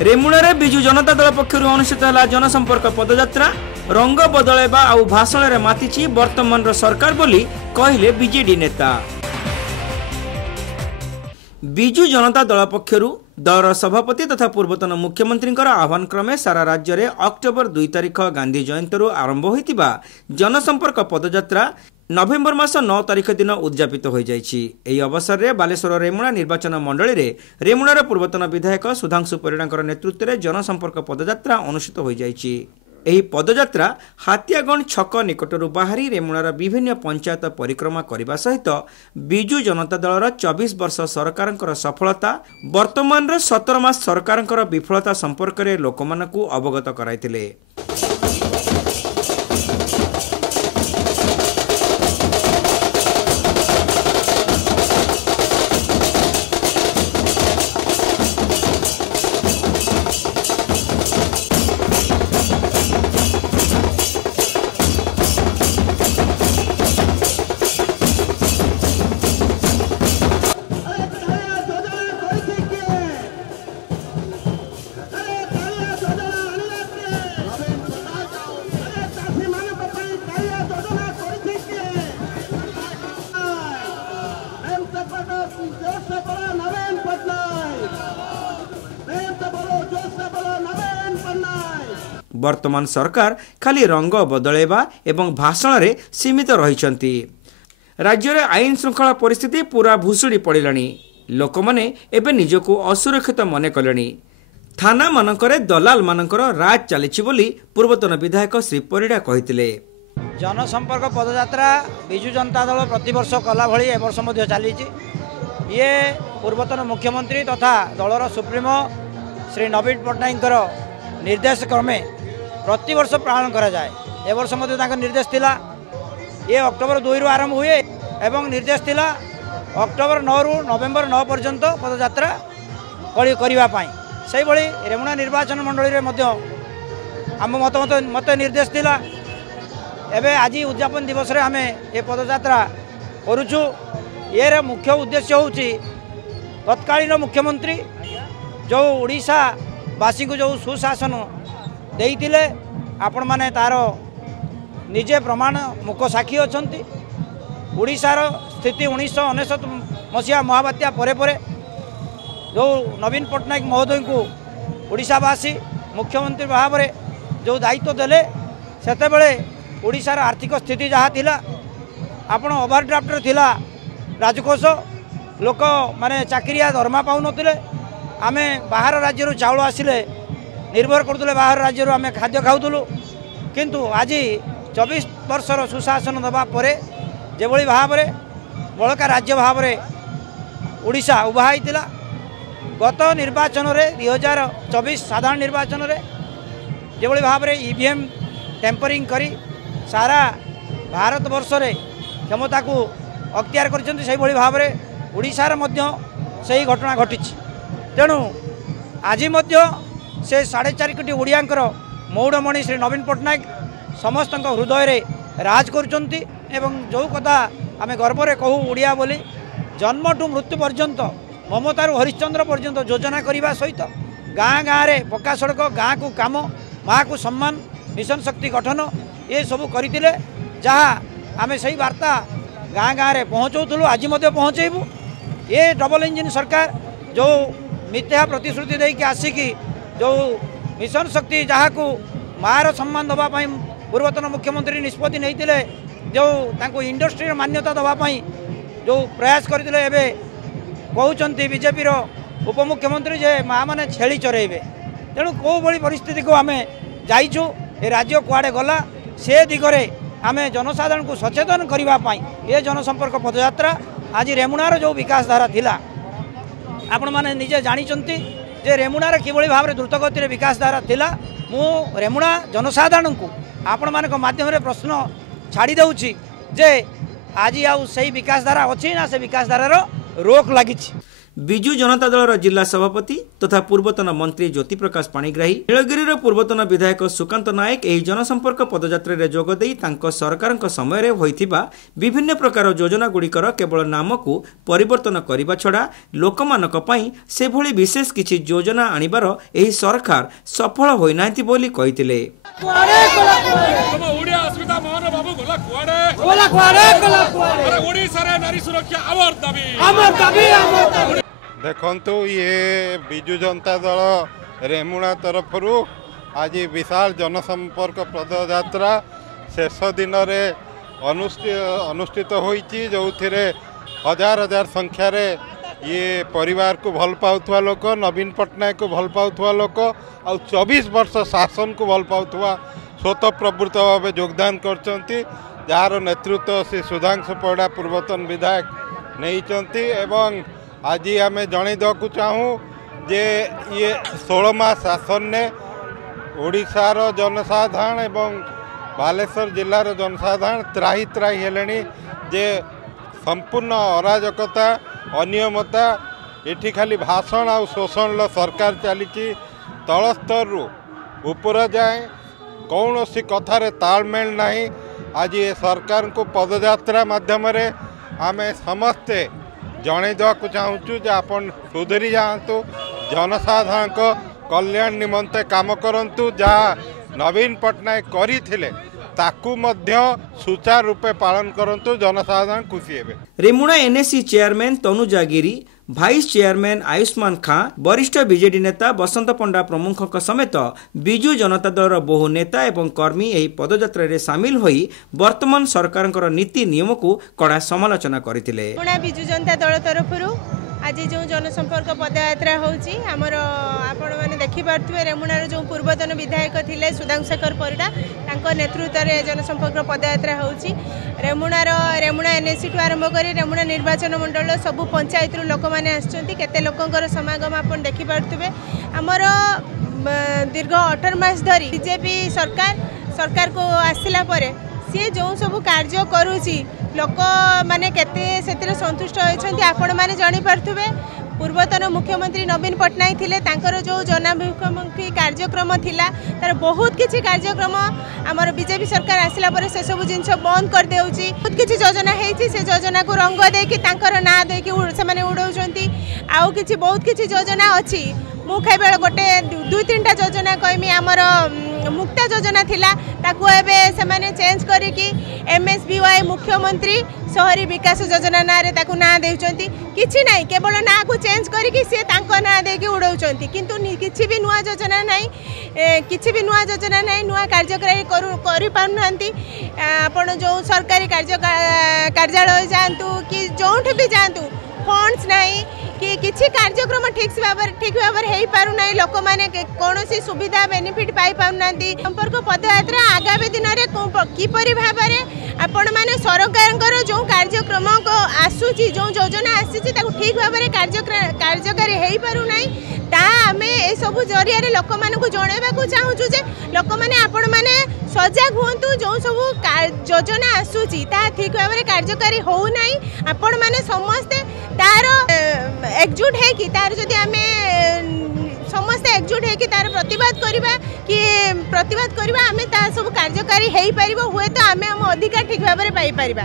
रेमुणारे बिजु जनता दल पक्षर अनुष्ठित है जनसंपर्क पदयात्रा रंग बदलैबा आउ भाषण में मातिछि वर्तमान सरकार बोली कहले बीजेडी नेता। बिजु जनता दल पक्षर दलर सभापति तथा पूर्वतन मुख्यमंत्री आह्वान क्रमे सारा राज्य में अक्टोबर 2 तारिख गांधी जयंती आरंभ होइतिबा जनसंपर्क पदयात्रा नवेम्बर मास 9 तारिख दिन उद्यापित हो जाइछि। एही अवसर में बालेश्वर रेमुणा निर्वाचन मंडली रे रेमुणार पूर्वतन विधायक सुधांशु परिडांकर नेतृत्व में जनसंपर्क पदयात्रा अनुष्ठित हो जाइछि। एही पदयात्रा हातियागंज छक निकटरू बाहरी रेमुणार विभिन्न पंचायत परिक्रमा करने सहित बिजु जनता दलर 24 वर्ष सरकार सफलता वर्तमान 17 मास सरकार विफलता संपर्क में लोकमानकु अवगत कराइतिले। वर्तमान सरकार खाली रंग बदलैबा एवं भाषण रे सीमित रहिछंती। राज्य रे आईन श्रृंखला परिस्थिति पूरा भुसुड़ी पड़िलानी। लोक माने एबे निजको असुरक्षित मने कलेनी। थाना मानकरे दलाल मानकर राज चलीछि बोली पूर्वतन विधायक श्री परिडा कहितिले। जनसंपर्क पदयात्रा बिजु जनता दल प्रतिवर्ष कला भली ए वर्ष मध्ये चलीछि। ये पूर्वतन मुख्यमंत्री तथा दलर सुप्रीमो श्री नवीन पट्टनायकर निर्देश क्रमे प्रतिवर्ष पालन करा जाए। ए वर्ष मध्ये तांकर निर्देश थिला ये अक्टोबर 2 रु आरंभ हुए एवं निर्देश थिला अक्टोबर 9 रु नवेम्बर 9 पर्यंत पदयात्रा करिवा पाई। सेही भली रेमुणा निर्वाचन मंडली रे मध्ये आम मत निर्देश थिला। एबे आज उद्यापन दिवस रे आमे ए पदयात्रा करूछु। ये मुख्य उद्देश्य होउची तत्कालीन मुख्यमंत्री जो ओडिशा वासी को जो सुशासन देइतिले आपण माने तार निजे प्रमाण मुख साक्षी अछंती। ओडिशार स्थिति 1999 मसीहा महाबात्या परे परे जो नवीन पट्टनायक महोदय को ओडिशावासी मुख्यमंत्री भाव में जो दायित्व देले सेते बेले ओडिशार आर्थिक स्थिति जहाँ थिला आपण ओवरड्राफ्ट थिला राजकोष लोक माने चाकरिया दरमा पाउ नथिले। आमे बाहर राज्य चाउल आसिले निर्भर करते बाहर राज्य आम खाद्य खाऊलु किंतु आज 24 वर्षर सुशासन दबा परे जेभली भाव में बड़का राज्य भाव में ओडिशा उभा होइतिला। गत निर्वाचन रे 2024 साधारण निर्वाचन रे जेभली भाव में ईवीएम टेम्परिंग करी सारा भारत वर्ष रे क्षमता को अख्तियार करछन्ती। सेही भली भाव में ओडिशार मध्य सही घटना घटिछि। तेणु आज से 4.5 कोटी ओडियांकर मौड़मणि श्री नवीन पट्टनायक समस्त हृदय रे राज करुचंती एवं जो कथा आमे गर्व रे कहू ओडिया बोली जन्म टू मृत्यु पर्यंत ममतारू हरिश्चंद्र पर्यंत योजना करने सहित गाँ गाँव रे पक्का सड़क गाँ को काम माँ को सम्मान मिशन शक्ति गठन ये सब करते जहाँ आमे सही वार्ता गाँ गाँव रे पहुँचाऊलु आज पहुँचेबू। ये डबल इंजिन सरकार जो मिथ्या प्रतिश्रुति देकी आसिकी जो मिशन शक्ति जहाँ को मार सम्मान दवाई पूर्वतन मुख्यमंत्री निष्पत्ति नहीं जो तांको इंडस्ट्री मान्यता दवाई जो प्रयास करते एवं कहते बीजेपी उपमुख्यमंत्री जे माँ मैंने छेली चरेबे। तेणु कौ भली परिस्थिति को आम जाइचु ए राज्य कुआडे गला से दिगरे आम जनसाधारण को सचेतन करने ये जनसंपर्क पदयात्रा आज रेमुणार जो विकास धारा थिला आपण माने निजे जानिचंती जे रेमुणार किभली भाव में द्रुतगति विकास धारा थिला। मु रेमुणा जनसाधारण को आपण मानक माध्यम रे प्रश्न छाड़ी दउची जे आज आउ सही विकास धारा अछि ना से विकास धारार रोक लागिछि। विजु जनता दलर जिला सभापति तथा पूर्वतन मंत्री ज्योति प्रकाश पाणिग्राही नीलगिरी पूर्वतन विधायक सुकांत नायक एही जनसंपर्क पदयात्रा जोगदे सरकार समय होइथिबा विभिन्न प्रकार योजना गुड़िकर केवल नाम को परिवर्तन करने छड़ा लोकमानक पई से भली विशेष किछि योजना आनिबार एही सरकार सफल होई नांती बोली कहिथिले। देखंतु ये विजु जनता दल रेमुणा तरफ आज विशाल जनसंपर्क पदयात्रा शेष दिन में अनुष्ठित होईची जो हजार हजार संख्यार ये परिवार को भल पाउथुवा लोक नवीन पट्टनायक को भल पाउथुवा लोक आ 24 वर्ष शासन को भल पाउथुवा स्वतःप्रवृत्त भाव योगदान करचंती जार नेतृत्व श्री सुधांशु परिड़ा पूर्वतन विधायक नहीं एवं आज आम जन देवाक चाहूँ जे ये 16 मास शासन ने ओडिशार जनसाधारण एवं बालेश्वर जिलार जनसाधारण त्राही त्राही हेलेनी जे संपूर्ण अराजकता अनियमता एठी खाली भाषण आ शोषण सरकार चली तल स्तर ऊपर जाए कौन सी कथार तालमेल नहीं। आज ये सरकार को पदयात्रा माध्यम आम समस्ते जन देवाक चाहूँ जे आपन सुधरी जातु जनसाधारण कल्याण निमंते काम करंतु जहाँ नवीन पट्टनायक करथिले ताकू मध्य सुचारू रूपे पालन करंतु जनसाधारण खुशी हेबे। रेमुणा एनएससी चेयरमैन तनुजा गिरी भाइस चेयरमैन आयुष्मान खां वरिष्ठ बीजेडी नेता बसंत पंडा प्रमुख समेत विजु जनता दलर बहु नेता एवं कर्मी एही पदयात्रा रे शामिल होई वर्तमान सरकार नीति नियम को कड़ा समालोचना करथिले। विजु जनता दल तरफ आज जो जनसंपर्क पदयात्रा होची हमर आपण माने देखि पारथुवे रेमुणार जो पूर्वतन विधायक थिले सुधांशु परिड़ा तांको नेतृत्व रे जनसंपर्क पदयात्रा होची रेमुणा एनएससी टू आरंभ करी रेमुणा निर्वाचन मंडल सबु पंचायत रु लोक माने आछंती केते लोकंकर समागम आपण देखि पारथुवे हमर दीर्घ 18 मास धरी बीजेपी सरकार को आसिला परे सी जो सब कार्य करूची लोक माने केते सेतिर संतुष्ट होइछंती आपण माने जानि पारथुवे। पूर्वतन मुख्यमंत्री नवीन पट्टनायक थिले तांकर जो जनाभिमुखी कार्यक्रम थिला तार बहुत किछि कार्यक्रम हमर बीजेपी सरकार आसिला परे से सब जिंस बंद कर देउची। बहुत किछि योजना हेछि से योजना को रंग देकी तांकर ना देकी से माने उडौछंती आउ किछि बहुत किछि योजना अछि मु खेबेल गोटे 2-3टा योजना कहमी हमर मुक्ता योजना थिला ताकू एबे से माने चेंज करिकी एमएसबीवाई मुख्यमंत्री शहरी विकास योजना ना रे ताकू ना देउचंती किछि नाही केवल ना को चेंज करिकी से तांको ना देकी उडौचंती किंतु किछि भी नुवा योजना नाही किछि भी नुवा योजना नाही नुवा कार्यक्रम करि पाउनांती। आपण जो सरकारी कार्यालय जानतु कि जोठ भी जानतु फंड्स नाही कि किछि कार्यक्रम ठीक भाव हेई पारु नाही लोक माने कोनोसी सुविधा बेनिफिट पाई पारु नांती। संपर्क पदयात्रा आगामी दिन रे किपरि भाव रे आपण माने सरकारकर जो कार्यक्रम को आसुची जो योजना आसीची ताकू ठीक भाव रे कार्यकारी हेई पारु नाही ता आमे ए सब जरिया रे लोक मानकु जणेबा को चाहू जे लोक माने आपण माने सजग हुंतु जो सब योजना आसुची ता ठीक भाव रे कार्यकारी हो नाही आपण माने समस्त तार एकजुट है कि तार जदि आमे समस्त एकजुट है कि तार प्रतिवाद करबा आमे ता सब कार्यकारी हेई परिबो हुए तो आमे हम अधिकार ठीक भाव रे पाई परिबा।